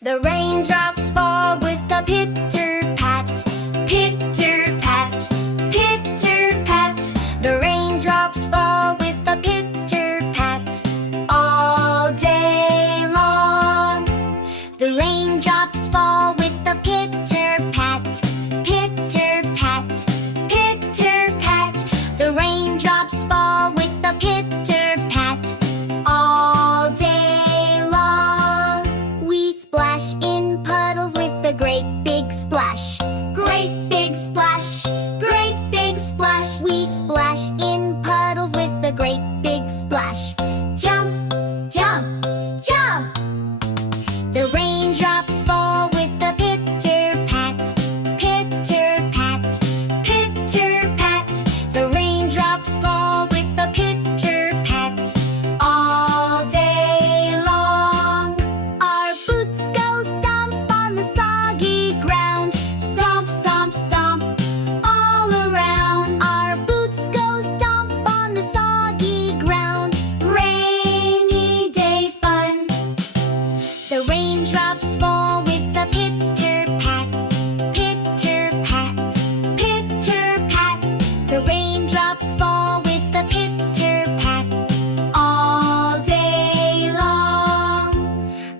The raindrops fall with a pitter-pat, pitter-pat, pitter-pat. The raindrops fall with a pitter-pat all day long. The raindrops fall with a pitter-pat, pitter-pat, pitter-pat. The raindrops fall with a pitter-pat all day long. We splash in puddles with a great big splash. Great big splash, great big splash. We splash in puddles with a great big splash. Jump, jump, jump. The raindrops fall with a pitter-pat, pitter-pat, pitter-pat. The raindrops fall with a pitter-pat all day long. Our boots go stomp on the soggy ground. Stomp, stomp, stomp all around. Our boots go stomp on the soggy ground. Rainy day fun. The raindrops fall with a pitter-pat, pitter-pat, pitter-pat. The raindrops fall with a pitter-pat all day long.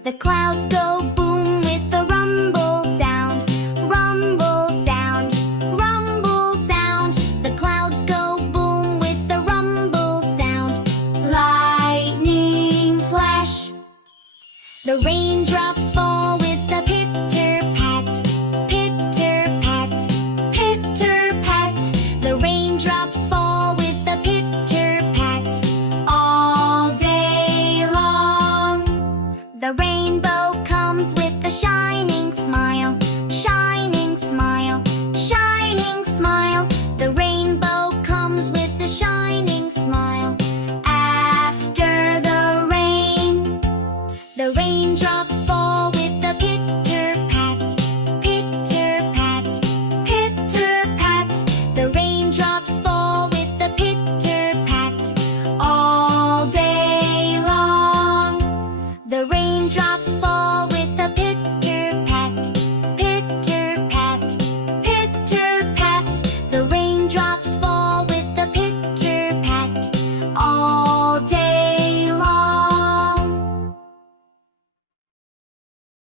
The clouds go boom with a rumble sound, rumble sound, rumble sound. The clouds go boom with a rumble sound. Lightning flash. The raindrops fall with a pitter-pat, pitter-pat, pitter-pat. The raindrops fall with a pitter-pat all day long. The rainbow comes with a shine